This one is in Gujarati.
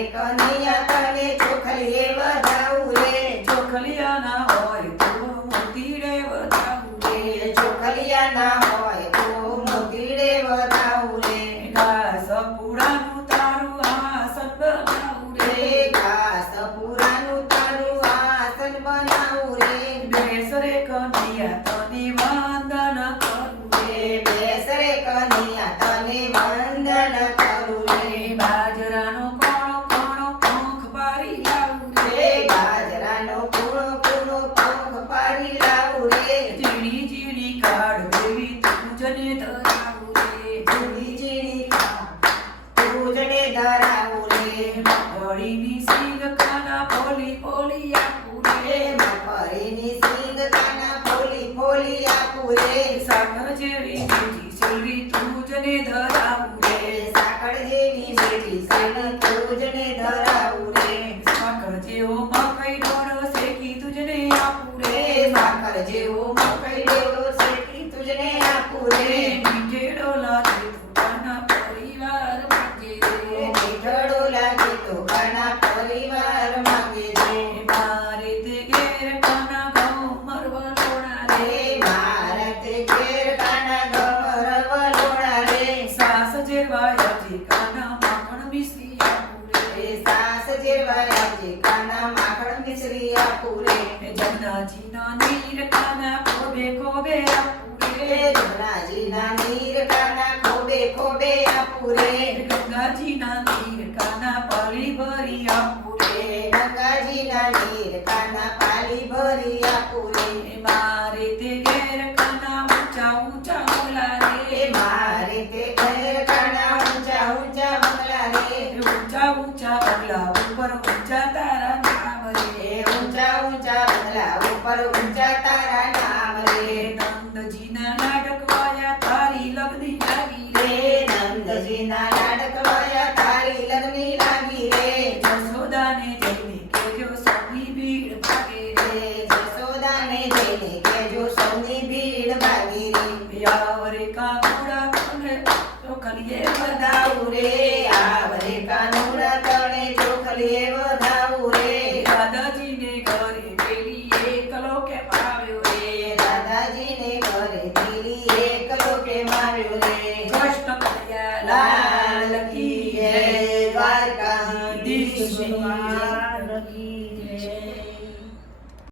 રે કનૈયા તને ચોખલીએ વધાવું રે ચોખલિયા ના હોય તો મોતીડે વધાવું રે ચોખલિયા ના હોય તો મોતીડે વધાવું રે ઘાસ પૂરાનું તારું આસન બનાવું રે રે ઘાસ પૂરાનું તારું આસન બનાવું રે બેસ રે કનૈયા તને વંદન કરું રે બેસ રે કનૈયા તને વંદન કરું રે બાજરાનો કોણો કોણો પંખ પારી લાવું રે રે બાજરાનો કૂણો કૂણો પંખ પાડી લાવું રે ઝીણી ઝીણી કાળ દેવી તુજને ધરાવું રે ઝીણી ઝીણી પૂજને ધરાવું રે મગફળીની સિંગ કાના પોલી પોલી આપું રે રે મગફળીની સિંગ કાના ફોલી ફોલી આપું રે સાકર જેવી મીઠી સેલવી તુજને ધરાવું રે સાકર જેવી મીઠી સાડી પૂજને ધરાવું રે સાકર જેવો મકઈ ડોળો શેકી તુજને આપું રે રે સાકર જેવો મકઈ ડોળો શેકી તુજને આપું રે મીઠેડો લાગે તો કાના પરિવાર માંગે રે મીઠડો લાગે તો ઘણા પરિવાર માંગે છે મારે તે ઘેર કાના ઘઉં મરવા લોણા રે રે ભારત ઘેર કાના ગમર વલોણા રે સાસ જેવાયાથી કાના માખણ મિશ્રી આપું રે રે સાસ જેવાયાથી કાના માખણ મિશ્રી આપું રે જમનાજીના નીર કાના ખોબે ખોબે આપું રે રે જમનાજીના નીર કાના ખોબે ખોબે આપું રે ગંગાજીના નીર કાના પાલી ભરી આપું રે ગંગાજીના નીર કાના પાલી ભરી આપું રે મારે તે ઘેર કાના ઊંચા ઊંચા બોલા રે રે મારે તે ઘેર કાના ઊંચા ઊંચા બંગલા રે ઊંચા ઊંચા બંગલા ઉપર ઊંચા તારા નામ રે એ ઊંચા ઊંચા બંગલા ઉપર ઊંચા તારા નામ રે નંદજીના નાટક વાયા તારી લગ્ની લાગી રે રે નંદજીના લાડકવાયા તારી લગ્ની લાગી રે જશોદાને જઈને કેજો સૌની ભીડ ભાગે રે જશોદાને જઈને કેજો સૌની ભીડ ભાગી રે આવરે કાકુડા કને ચોખલીએ વધાવું રે આવરે કાનુડા તણે ચોખલીએ વધાવું રે દાદાજીને ઘરે પેલી એકલો કે આવ્યો રે દાદાજીને ઘરે પેલી એકલો કે માર્યો રે કૃષ્ણ કનૈયા લાલ કી જય દ્વારકાધીશ ભગવાન